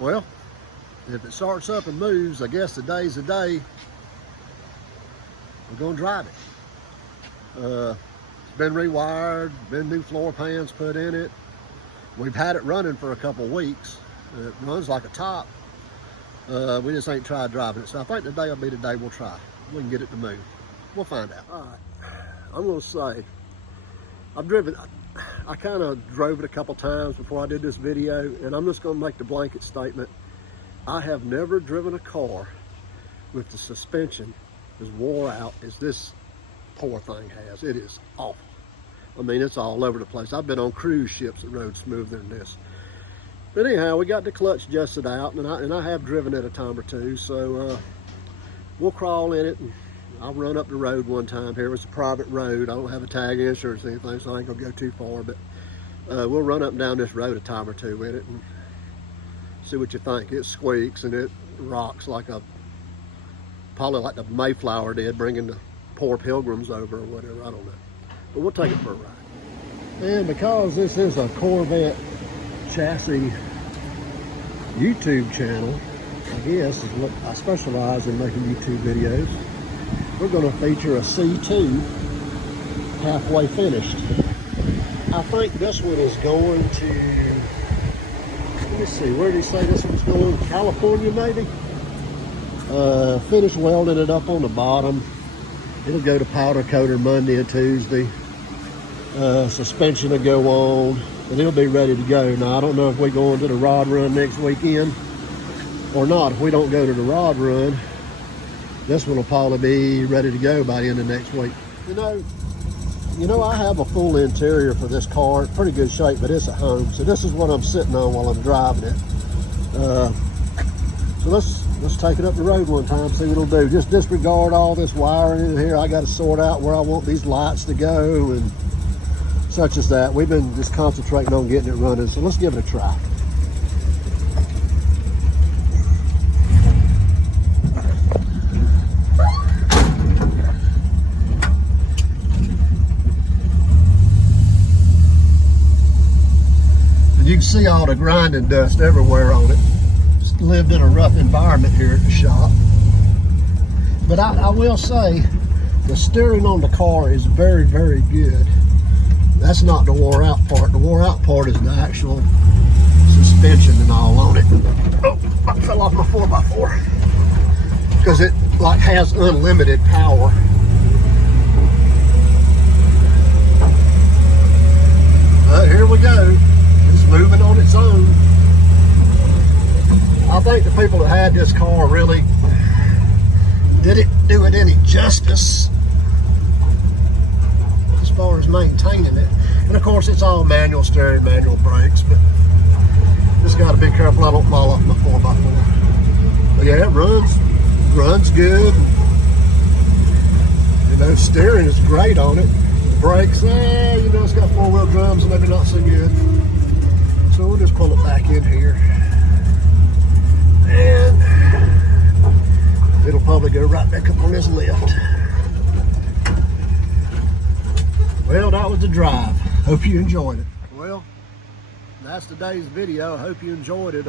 Well, if it starts up and moves, I guess today's the day we're gonna drive it. It's been rewired, been new floor pans put in it. We've had it running for a couple weeks. It runs like a top. We just ain't tried driving it. So I think today will be the day we'll try. We can get it to move. We'll find out. All right, I'm gonna say, I kind of drove it a couple times before I did this video, and I'm just gonna make the blanket statement. I have never driven a car with the suspension as wore out as this poor thing has. It is awful. I mean, it's all over the place. I've been on cruise ships that rode smoother than this. But anyhow, we got the clutch adjusted out, and I have driven it a time or two, so we'll crawl in it, and I'll run up the road one time here. It's a private road. I don't have a tag insurance or anything, so I ain't gonna go too far, but we'll run up and down this road a time or two in it and see what you think. It squeaks and it rocks probably like the Mayflower did, bringing the poor pilgrims over or whatever, I don't know. But we'll take it for a ride. And because this is a Corvette chassis YouTube channel, I guess is what I specialize in, making YouTube videos. We're going to feature a C2 halfway finished. I think this one is going to, let me see, where did he say this one's going? California maybe? Finish welding it up on the bottom. It'll go to powder coater Monday and Tuesday. Suspension will go on, and it'll be ready to go. Now, I don't know if we're going to the rod run next weekend or not. If we don't go to the rod run, this one will probably be ready to go by the end of next week. You know, I have a full interior for this car. It's pretty good shape, but it's at home. So this is what I'm sitting on while I'm driving it. So let's take it up the road one time, see what it'll do. Just disregard all this wiring in here. I got to sort out where I want these lights to go and such as that. We've been just concentrating on getting it running, so let's give it a try. And you can see all the grinding dust everywhere on it. Just lived in a rough environment here at the shop. But I will say, the steering on the car is very, very good. That's not the wore out part. The wore out part is the actual suspension and all on it. Oh, I fell off my 4x4. Because it like has unlimited power. But here we go. It's moving on its own. I think the people that had this car really didn't do it any justice as far as maintaining it. And of course, it's all manual steering, manual brakes, but just got to be careful I don't fall off my 4x4. But yeah, it runs good. You know, steering is great on it. The brakes, you know, it's got 4-wheel drums, maybe not so good. So we'll just pull it back in here. And it'll probably go right back up on this lift. Well, that was the drive. Hope you enjoyed it. Well, that's today's video. I hope you enjoyed it.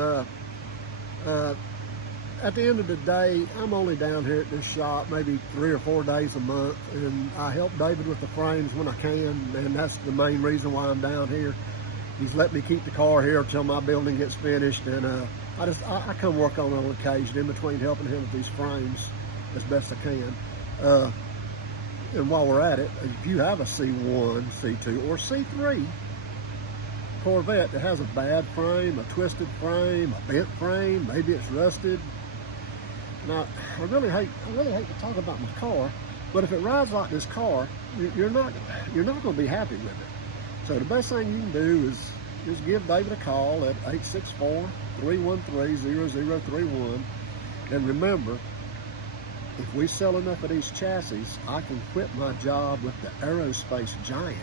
At the end of the day, I'm only down here at this shop maybe 3 or 4 days a month, and I help David with the frames when I can, and that's the main reason why I'm down here. He's let me keep the car here until my building gets finished, and I come work on occasion in between helping him with these frames as best I can. And while we're at it, if you have a C1, C2, or C3 Corvette that has a bad frame, a twisted frame, a bent frame, maybe it's rusted. Now, I really hate to talk about my car, but if it rides like this car, you're not going to be happy with it. So the best thing you can do is give David a call at 864-313-0031, and remember, if we sell enough of these chassis, I can quit my job with the aerospace giant.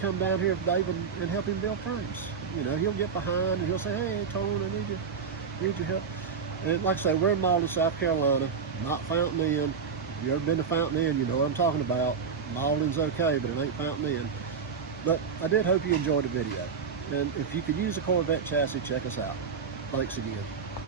Come down here with David and help him build frames. You know, he'll get behind and he'll say, hey, Tone, I need your help. And like I say, we're in Malden, South Carolina, not Fountain Inn. If you ever been to Fountain Inn, you know what I'm talking about. Malden's okay, but it ain't Fountain Inn. But I did hope you enjoyed the video. And if you could use a Corvette chassis, check us out. Thanks again.